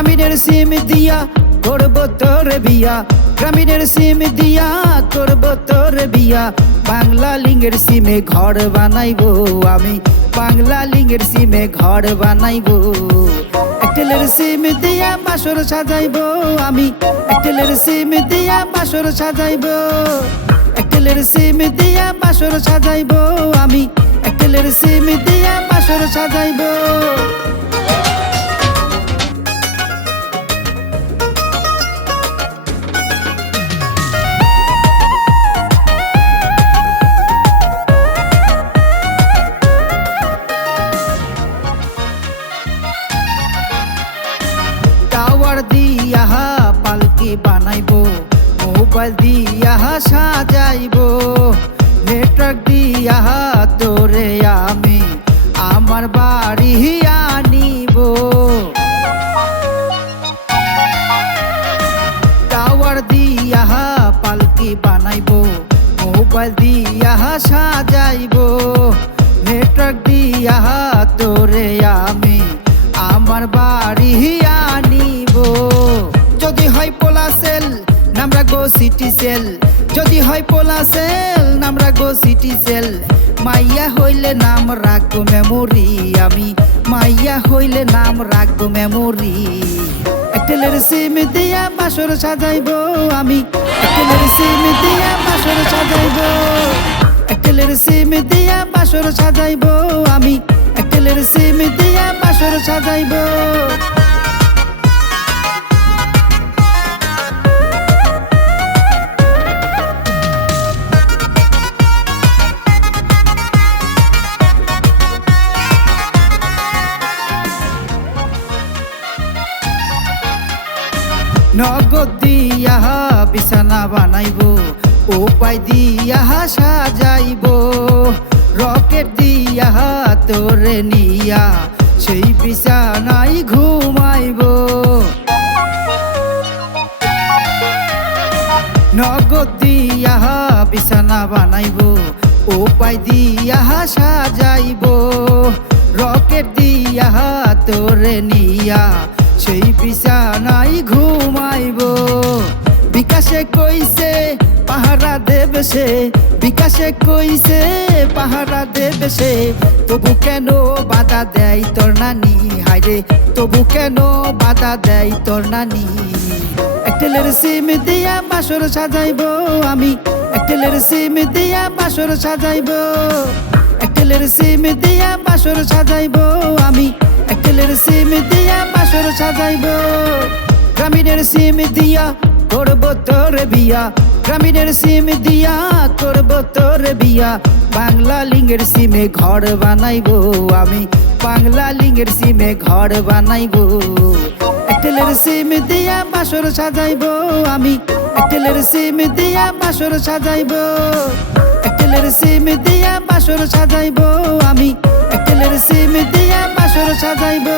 সিম দিয়া করব তোর বিয়া। গ্রামীণের সিম দিয়া করব তোর বিয়া। বাংলা লিঙ্গের সিমে ঘর বানাইব আমি। বাংলা লিঙ্গের সিমে ঘর বানাইবো। একটেলের সিম দিয়া বাসর সাজাইব আমি। একটেলের সিম দিয়া বাসর সাজাইব। একটেলের সিম দিয়া বাসর সাজাইব আমি। একটেলের সিম দিয়া বাসর সাজাইবো। বানাইবো, মোবাইল দিয়া সাজাইবো, নেটওয়ার্ক দিয়া তোরে আমি আমার বাড়ি আনিব। টাওয়ার দিয়া পালকি বানাইবো, মোবাইল দিয়া সাজাইবো, নেটওয়ার্ক দিয়া তোরে আমি আমার বাড়ি নামরা গো সিটি সেল যদি হয় পোলা সেল নামরা গো সিটি সেল মাইয়া হইলে নাম রাখব মেমোরি আমি। মাইয়া হইলে নাম রাখব মেমোরি একটেলের সিম দিয়া বাসর সাজাইবো আমি। একটেলের সিম দিয়া বাসর সাজাইবো। একটেলের সিম দিয়া বাসর সাজাইবো আমি। একটেলের সিম দিয়া বাসর সাজাইবো। নগদ দিয়া বিছানা বানাইবো, উপায় দিয়া সাজাইবো। রকেট দিয়া তোরে নিয়া সেই বিছানাই ঘুমাইবো। নগদ দিয়া বিছানা বানাইবো, উপায় দিয়া সাজাইবো। রকেট দিয়া তোরে নিয়া সেই বিছানাই ঘুমাইবো। বিকাশে কইছে, পাহারা দেবে সে। বিকাশে কইছে, পাহারা দেবে সে। তবু কেন বাধা দেয় তোর নানি? হাইরে তবু কেন বাধা দেয় তোর নানি? একটেলের সিম দিয়া বাসর সাজাইব আমি। একটেলের সিম দিয়া বাসর সাজাইব। একটেলের সিম দিয়া বাসর সাজাইব আমি। একটেলের সিম দিয়া বাসর সাজাইবো। গ্রামীণের সিম দিয়া করব তোর বিয়া। গ্রামীণের সিম দিয়া করব তোর বিয়া। বাংলা লিঙ্গের সিমে ঘর বানাইবো আমি। বাংলা লিঙ্গের সিমে ঘর বানাইবো। একটেলের সিম দিয়া বাসর সাজাইবো আমি। একটেলের সিম দিয়া বাসর সাজাইবো। একটেলের সিম দিয়া বাসর সাজাইবো আমি। একটেলের সিম দিয়া বাসর সাজাইবো।